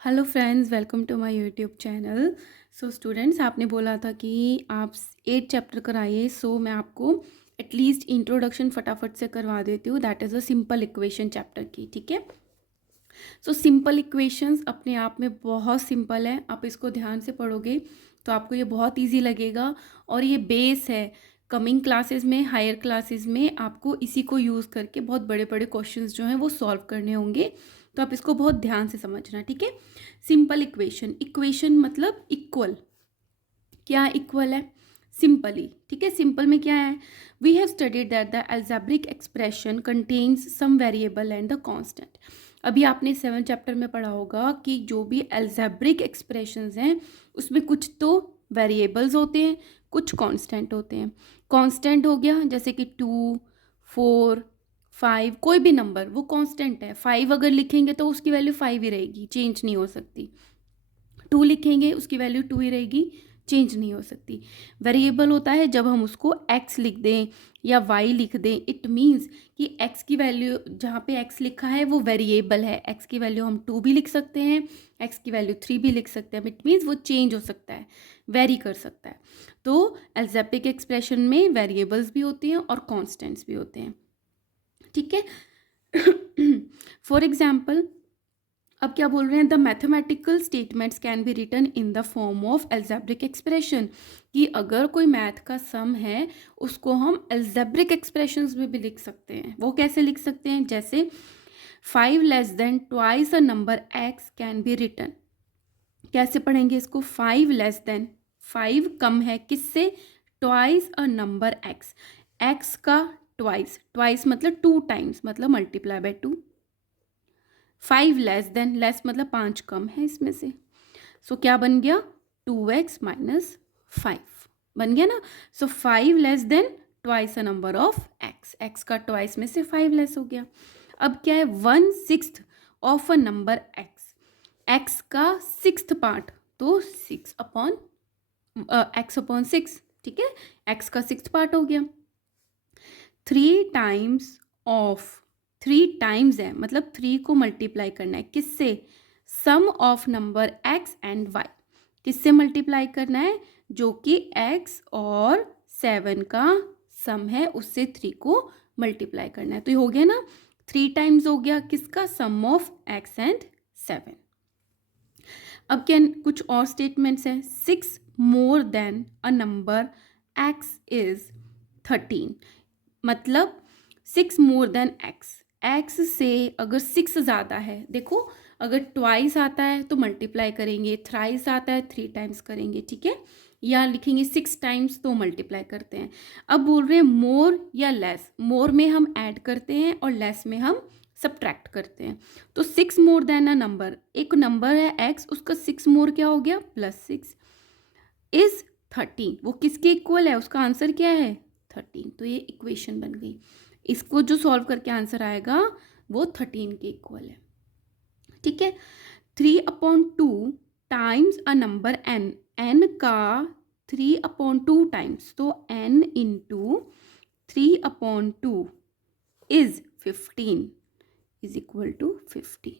Hello friends, welcome to my YouTube channel. So students, आपने बोला था कि आप 8 चैप्टर कराइए। सो मैं आपको एटलीस्ट इंट्रोडक्शन फटाफट से करवा देती हूँ। That is a simple equation chapter की। ठीक है। सो सिंपल इक्वेशंस अपने आप में बहुत सिंपल है। आप इसको ध्यान से पढ़ोगे तो आपको ये बहुत इजी लगेगा और ये बेस है। कमिंग क्लासेस में, हायर क्लासेस में आपको इसी को यूज़ करके बहुत बड़े बड़े क्वेश्चंस जो हैं वो सॉल्व करने होंगे। तो आप इसको बहुत ध्यान से समझना। ठीक है। सिंपल इक्वेशन, इक्वेशन मतलब इक्वल। क्या इक्वल है? सिंपली। ठीक है। सिंपल में क्या है? We have studied that the algebraic expression contains some variable and the constant. अभी आपने 7 चैप्टर में पढ़ा होगा कि जो भी algebraic एक्सप्रेशंस हैं उसमें कुछ तो वेरिएबल्स होते हैं, कुछ कांस्टेंट होते हैं। कांस्टेंट हो गया जैसे कि 2, 4, 5, कोई भी नंबर वो कांस्टेंट है। 5 अगर लिखेंगे तो उसकी वैल्यू 5 ही रहेगी, चेंज नहीं हो सकती। 2 लिखेंगे उसकी वैल्यू 2 ही रहेगी, चेंज नहीं हो सकती। वेरिएबल होता है जब हम उसको x लिख दें या y लिख दें। इट मीन्स कि x की वैल्यू, जहाँ पे x लिखा है वो वेरिएबल है। x की वैल्यू हम 2 भी लिख सकते हैं, x की वैल्यू 3 भी लिख सकते हैं। इट मीन्स वो चेंज हो सकता है, वेरी कर सकता है। तो एल्जेब्रिक एक्सप्रेशन में वेरिएबल्स भी होती हैं और कॉन्स्टेंट्स भी होते हैं। ठीक है। फॉर एग्जाम्पल, अब क्या बोल रहे हैं? The mathematical statements can be written in the form of algebraic expression. कि अगर कोई मैथ का सम है उसको हम एल्जेब्रिक एक्सप्रेशंस में भी लिख सकते हैं। वो कैसे लिख सकते हैं? जैसे 5 less than twice a number x can be written. कैसे पढ़ेंगे इसको? 5 लेस देन, 5 कम है किससे? Twice a number x। x का ट्वाइस, ट्वाइस मतलब 2 टाइम्स, मतलब multiply by 2। 5 less then, less मतलब 5 कम है इसमें से। सो क्या बन गया? 2x माइनस 5 बन गया ना। सो 5 less than twice a number of x, x का ट्वाइस में से 5 लेस हो गया। अब क्या है? 1/6 of a number x, x का 6th पार्ट, तो 6 अपॉन x अपॉन 6। ठीक है। x का 6th पार्ट हो गया। 3 टाइम्स ऑफ, 3 टाइम्स है मतलब 3 को मल्टीप्लाई करना है किससे? Sum of number x and y। किससे मल्टीप्लाई करना है? जो कि x और 7 का सम है उससे 3 को मल्टीप्लाई करना है। तो ये हो गया ना, 3 टाइम्स हो गया किसका? सम ऑफ x एंड 7। अब क्या कुछ और स्टेटमेंट्स हैं? 6 more than a number x is 13। मतलब 6 मोर देन x, x से अगर 6 ज़्यादा है, देखो अगर ट्वाइस आता है तो मल्टीप्लाई करेंगे, थ्राइस आता है 3 टाइम्स करेंगे। ठीक है। या लिखेंगे 6 टाइम्स तो मल्टीप्लाई करते हैं। अब बोल रहे हैं मोर या लेस। मोर में हम ऐड करते हैं और लेस में हम सब्ट्रैक्ट करते हैं। तो 6 मोर देन अ नंबर, एक नंबर है x, उसका 6 मोर क्या हो गया? +6 इज 13। वो किसके इक्वल है? उसका आंसर क्या है? 13। तो ये इक्वेशन बन गई। इसको जो सॉल्व करके आंसर आएगा वो 13 के इक्वल है। ठीक है। 3/2 times a number n, n का 3/2 टाइम्स, तो n into 3/2 is 15 is equal to 15।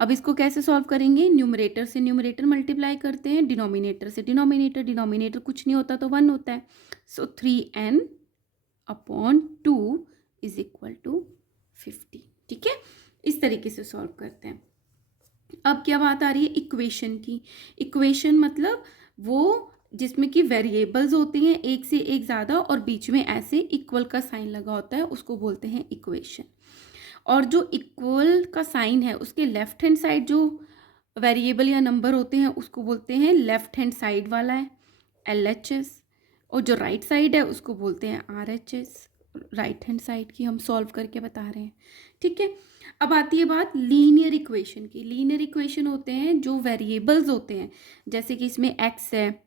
अब इसको कैसे सॉल्व करेंगे? न्यूमरेटर से न्यूमरेटर मल्टीप्लाई करते हैं, डिनोमिनेटर से डिनोमिनेटर। डिनोमिनेटर कुछ नहीं होता तो 1 होता है। सो 3n/2 इज इक्वल टू 50। ठीक है। इस तरीके से सॉल्व करते हैं। अब क्या बात आ रही है? इक्वेशन की। इक्वेशन मतलब वो जिसमें कि वेरिएबल्स होती हैं एक से एक ज़्यादा और बीच में ऐसे इक्वल का साइन लगा होता है, उसको बोलते हैं इक्वेशन। और जो इक्वल का साइन है उसके लेफ्ट हैंड साइड जो वेरिएबल या नंबर होते हैं उसको बोलते हैं लेफ्ट हैंड साइड वाला है LHS, और जो राइट साइड है उसको बोलते हैं RHS। राइट हैंड साइड की हम सॉल्व करके बता रहे हैं। ठीक है। अब आती है बात लीनियर इक्वेशन की। लीनियर इक्वेशन होते हैं जो वेरिएबल्स होते हैं, जैसे कि इसमें x है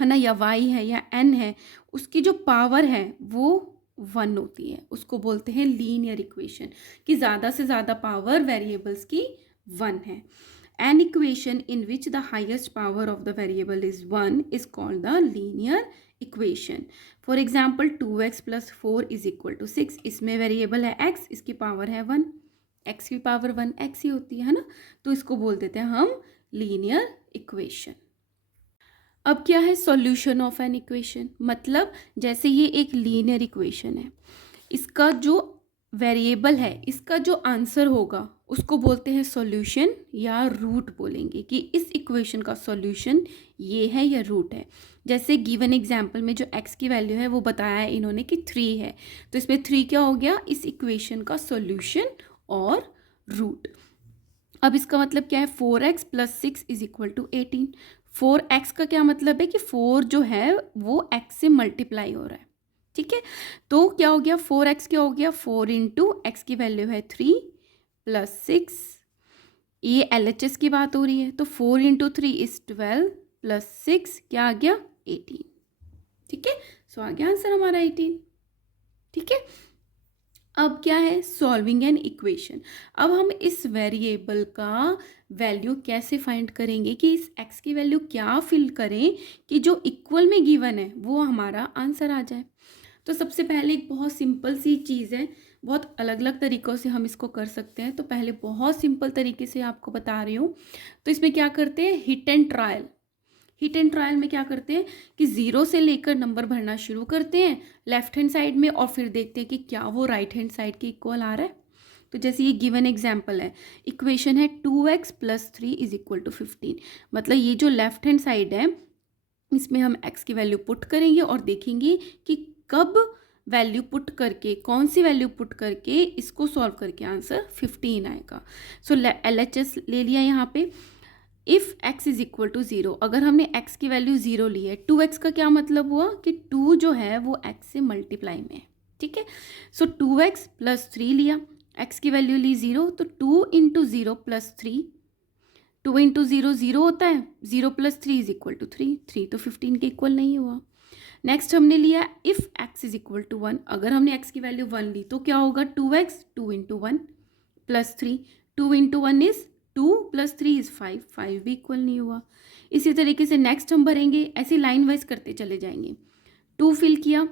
ना, या y है या n है, उसकी जो पावर है वो 1 होती है, उसको बोलते हैं लीनियर इक्वेशन। कि ज़्यादा से ज़्यादा पावर वेरिएबल्स की 1 है। An equation in which the highest power of the variable is 1 is called the linear equation. For example 2x + 4 is equal to 6। इसमें वेरिएबल है x, इसकी पावर है 1। एक्स की पावर 1 एक्स ही होती है ना, तो इसको बोल देते हैं हम लीनियर इक्वेशन। अब क्या है सॉल्यूशन ऑफ एन इक्वेशन, मतलब जैसे ये एक लीनियर इक्वेशन है, इसका जो वेरिएबल है, इसका जो आंसर होगा उसको बोलते हैं सॉल्यूशन या रूट बोलेंगे कि इस इक्वेशन का सॉल्यूशन ये है या रूट है। जैसे गिवन एग्जांपल में जो x की वैल्यू है वो बताया है इन्होंने कि 3 है, तो इसमें 3 क्या हो गया, इस इक्वेशन का सॉल्यूशन और रूट। अब इसका मतलब क्या है, 4x + 6 = 18। 4x का क्या मतलब है कि 4 जो है वो x से मल्टीप्लाई हो रहा है, ठीक है। तो क्या हो गया, 4x क्या हो गया, 4 इंटू एक्स की वैल्यू है 3 + 6, ये LHS की बात हो रही है, तो 4 इंटू 3 = 12 + 6 क्या आ गया 18, ठीक है। सो आ गया आंसर हमारा 18, ठीक है। अब क्या है सॉल्विंग एन इक्वेशन। अब हम इस वेरिएबल का वैल्यू कैसे फाइंड करेंगे कि इस x की वैल्यू क्या फिल करें कि जो इक्वल में गिवन है वो हमारा आंसर आ जाए। तो सबसे पहले एक बहुत सिंपल सी चीज़ है, बहुत अलग अलग तरीक़ों से हम इसको कर सकते हैं। तो पहले बहुत सिंपल तरीके से आपको बता रही हूँ। तो इसमें क्या करते हैं, hit and trial. Hit and trial में क्या करते हैं कि 0 से लेकर नंबर भरना शुरू करते हैं लेफ्ट हैंड साइड में, और फिर देखते हैं कि क्या वो राइट हैंड साइड के इक्वल आ रहा है। तो जैसे ये गिवन एग्जांपल है, इक्वेशन है 2x + 3 = 15। मतलब ये जो लेफ्ट हैंड साइड है इसमें हम x की वैल्यू पुट करेंगे और देखेंगे कि कब वैल्यू पुट करके, कौन सी वैल्यू पुट करके इसको सॉल्व करके आंसर 15 आएगा। सो LHS ले लिया यहाँ पे। इफ़ x = 0, अगर हमने x की वैल्यू 0 ली है, 2x का क्या मतलब हुआ कि 2 जो है वो x से मल्टीप्लाई में है, ठीक है। सो 2x + 3 लिया, x की वैल्यू ली 0, तो 2 इंटू 0 + 3, 2 इंटू 0 0 होता है, 0 + 3 = 3, 3 तो 15 के इक्वल नहीं हुआ। नेक्स्ट हमने लिया इफ़ x = 1, अगर हमने x की वैल्यू 1 ली तो क्या होगा 2x, 2 इंटू 1 + 3, 2 इंटू 1 = 2 + 3 = 5, 5 भी इक्वल नहीं हुआ। इसी तरीके से नेक्स्ट हम भरेंगे, ऐसे लाइन वाइज करते चले जाएंगे। 2 फिल किया,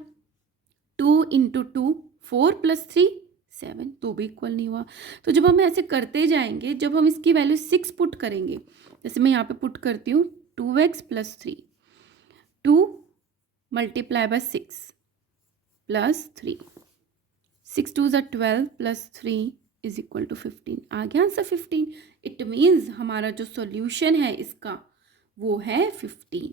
2 इंटू 2 4 + 3 7, तो भी इक्वल नहीं हुआ। तो जब हम ऐसे करते जाएंगे, जब हम इसकी वैल्यू 6 पुट करेंगे, जैसे मैं यहाँ पे पुट करती हूँ 2x + 3, 2 × 6 + 3, 6 2 = 12 + 3 = 15, आ गया आंसर 15। इट मीन्स हमारा जो सॉल्यूशन है इसका वो है 15,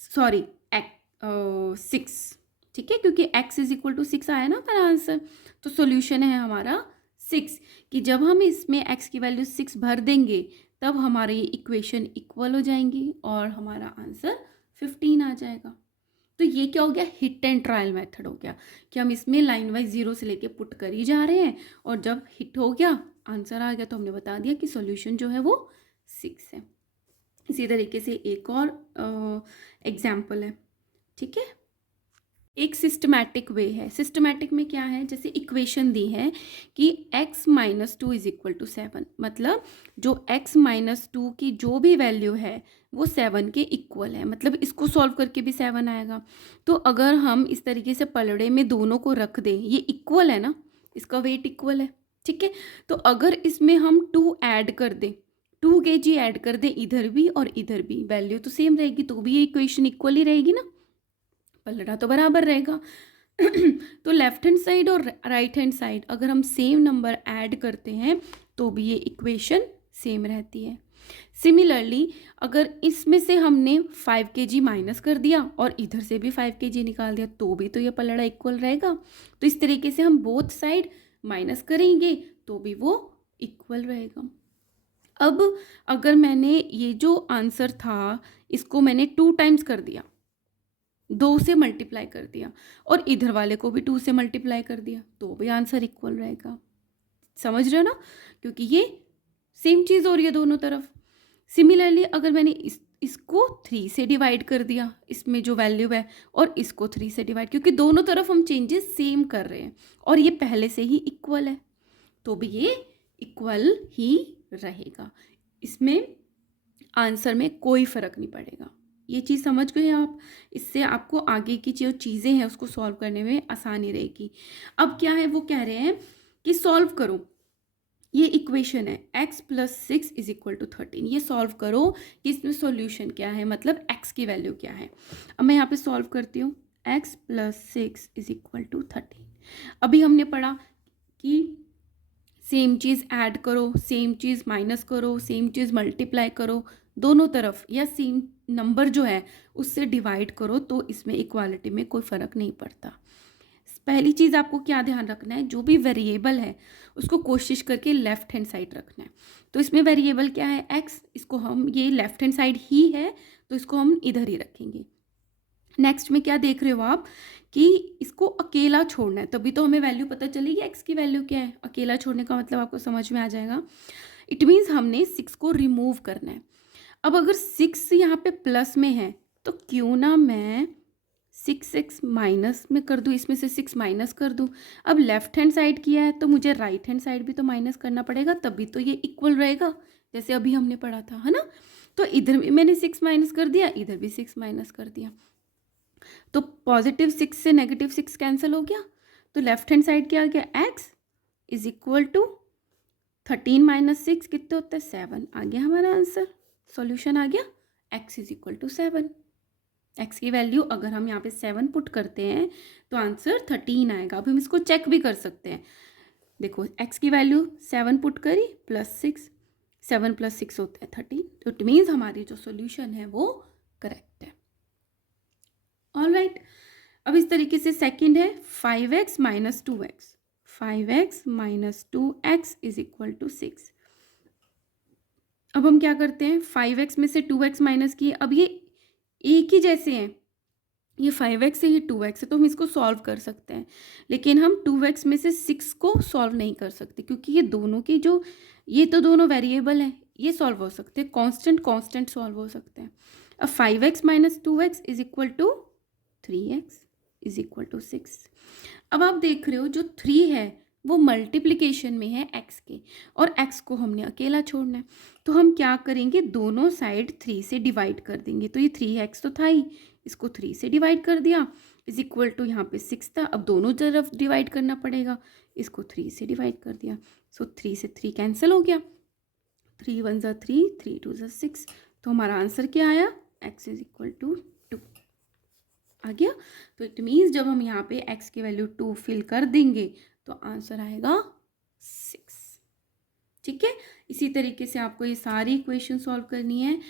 सॉरी 6, ठीक है, क्योंकि x = 6 आया ना हमारा आंसर, तो सॉल्यूशन है हमारा 6, कि जब हम इसमें x की वैल्यू 6 भर देंगे तब हमारी इक्वेशन इक्वल हो जाएंगी और हमारा आंसर 15 आ जाएगा। तो ये क्या हो गया, हिट एंड ट्रायल मेथड हो गया कि हम इसमें लाइन वाइज 0 से लेके पुट कर ही जा रहे हैं, और जब हिट हो गया आंसर आ गया तो हमने बता दिया कि सॉल्यूशन जो है वो 6 है। इसी तरीके से एक और एग्जाम्पल है, ठीक है। एक सिस्टमैटिक वे है। सिस्टमैटिक में क्या है, जैसे इक्वेशन दी है कि x - 2 = 7, मतलब जो x - 2 की जो भी वैल्यू है वो 7 के इक्वल है, मतलब इसको सॉल्व करके भी 7 आएगा। तो अगर हम इस तरीके से पलड़े में दोनों को रख दें, ये इक्वल है ना, इसका वेट इक्वल है, ठीक है। तो अगर इसमें हम 2 ऐड कर दें, 2 kg ऐड कर दें इधर भी और इधर भी, वैल्यू तो सेम रहेगी, तो भी ये इक्वेशन इक्वल ही रहेगी ना, पलड़ा तो बराबर रहेगा। तो लेफ्ट हैंड साइड और राइट हैंड साइड अगर हम सेम नंबर ऐड करते हैं तो भी ये इक्वेशन सेम रहती है। सिमिलरली अगर इसमें से हमने 5 kg माइनस कर दिया और इधर से भी 5 kg निकाल दिया तो भी तो ये पलड़ा इक्वल रहेगा। तो इस तरीके से हम बोथ साइड माइनस करेंगे तो भी वो इक्वल रहेगा। अब अगर मैंने ये जो आंसर था इसको मैंने 2 टाइम्स कर दिया, 2 से मल्टीप्लाई कर दिया, और इधर वाले को भी 2 से मल्टीप्लाई कर दिया, तो भी आंसर इक्वल रहेगा। समझ रहे हो ना, क्योंकि ये सेम चीज़ हो रही है दोनों तरफ। सिमिलरली अगर मैंने इसको 3 से डिवाइड कर दिया, इसमें जो वैल्यू है, और इसको 3 से डिवाइड, क्योंकि दोनों तरफ हम चेंजेस सेम कर रहे हैं और ये पहले से ही इक्वल है, तो भी ये इक्वल ही रहेगा। इसमें आंसर में कोई फ़र्क नहीं पड़ेगा। ये चीज़ समझ गए आप, इससे आपको आगे की जो चीज़ें हैं उसको सॉल्व करने में आसानी रहेगी। अब क्या है, वो कह रहे हैं कि सॉल्व करो ये इक्वेशन है x plus 6 is equal to 13। ये सॉल्व करो कि इसमें सॉल्यूशन क्या है, मतलब x की वैल्यू क्या है। अब मैं यहाँ पे सॉल्व करती हूँ। x plus 6 is equal to 13। अभी हमने पढ़ा कि सेम चीज़ ऐड करो, सेम चीज़ माइनस करो, सेम चीज़ मल्टीप्लाई करो, दोनों तरफ या सेम नंबर जो है उससे डिवाइड करो, तो इसमें इक्वालिटी में कोई फ़र्क नहीं पड़ता। पहली चीज़ आपको क्या ध्यान रखना है, जो भी वेरिएबल है उसको कोशिश करके लेफ्ट हैंड साइड रखना है। तो इसमें वेरिएबल क्या है, x, इसको हम, ये लेफ्ट हैंड साइड ही है तो इसको हम इधर ही रखेंगे। नेक्स्ट में क्या देख रहे हो आप कि इसको अकेला छोड़ना है, तभी तो हमें वैल्यू पता चलेगी x की वैल्यू क्या है। अकेला छोड़ने का मतलब आपको समझ में आ जाएगा। इट मीन्स हमने 6 को रिमूव करना है। अब अगर 6 यहाँ पे प्लस में है तो क्यों ना मैं 6x माइनस में कर दूँ, इसमें से 6 माइनस कर दूँ। अब लेफ्ट हैंड साइड किया है तो मुझे राइट हैंड साइड भी तो माइनस करना पड़ेगा, तभी तो ये इक्वल रहेगा, जैसे अभी हमने पढ़ा था, है ना। तो इधर भी मैंने 6 माइनस कर दिया, इधर भी 6 माइनस कर दिया, तो पॉजिटिव 6 से नेगेटिव 6 कैंसिल हो गया। तो लेफ्ट हैंड साइड क्या आ गया, x is equal to 13 minus 6 कितने होता है, 7। आ गया हमारा आंसर, सॉल्यूशन आ गया, x is equal to 7। x की वैल्यू अगर हम यहाँ पे 7 पुट करते हैं तो आंसर 13 आएगा। अब हम इसको चेक भी कर सकते हैं। देखो x की वैल्यू 7 पुट करी प्लस 6, 7 प्लस 6 होता है 13, तो इट मीन्स हमारी जो सॉल्यूशन है वो करेक्ट है। ऑल राइट, अब इस तरीके से सेकंड है 5x minus 2x, 5x minus 2x is equal to 6। अब हम क्या करते हैं, 5x में से 2x माइनस किए, अब ये एक ही जैसे हैं, ये 5x है, ये 2x है, तो हम इसको सॉल्व कर सकते हैं। लेकिन हम 2x में से 6 को सॉल्व नहीं कर सकते, क्योंकि ये दोनों की जो, ये तो दोनों वेरिएबल हैं, ये सॉल्व हो सकते हैं, कांस्टेंट कांस्टेंट सॉल्व हो सकते हैं। अब 5x minus 2x is equal to 3x is equal to 6। अब आप देख रहे हो जो 3 है वो मल्टीप्लिकेशन में है x के, और x को हमने अकेला छोड़ना है, तो हम क्या करेंगे, दोनों साइड 3 से डिवाइड कर देंगे। तो ये 3x तो था ही, इसको 3 से डिवाइड कर दिया, इज इक्वल टू यहाँ पे 6 था, अब दोनों तरफ डिवाइड करना पड़ेगा, इसको 3 से डिवाइड कर दिया। सो 3 से 3 कैंसिल हो गया, 3 1 ज़ा 3, 3 2 ज़ा 6, तो हमारा आंसर क्या आया, x इज इक्वल टू 2 आ गया। तो इट मीन्स जब हम यहाँ पे x की वैल्यू 2 फिल कर देंगे तो आंसर आएगा 6। ठीक है, इसी तरीके से आपको ये सारी इक्वेशन सॉल्व करनी है।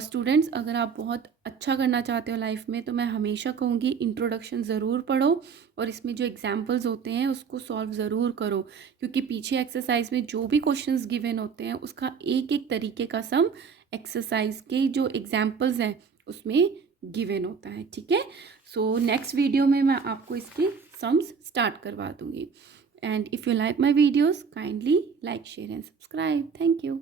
स्टूडेंट्स, अगर आप बहुत अच्छा करना चाहते हो लाइफ में तो मैं हमेशा कहूँगी इंट्रोडक्शन ज़रूर पढ़ो, और इसमें जो एग्जाम्पल्स होते हैं उसको सॉल्व ज़रूर करो, क्योंकि पीछे एक्सरसाइज में जो भी क्वेश्चंस गिवन होते हैं उसका एक एक तरीके का सम एक्सरसाइज के जो एग्जाम्पल्स हैं उसमें गिवन होता है। ठीक है, सो नेक्स्ट वीडियो में मैं आपको इसके सम्स स्टार्ट करवा दूँगी। And if you like my videos, kindly like, share and subscribe. Thank you.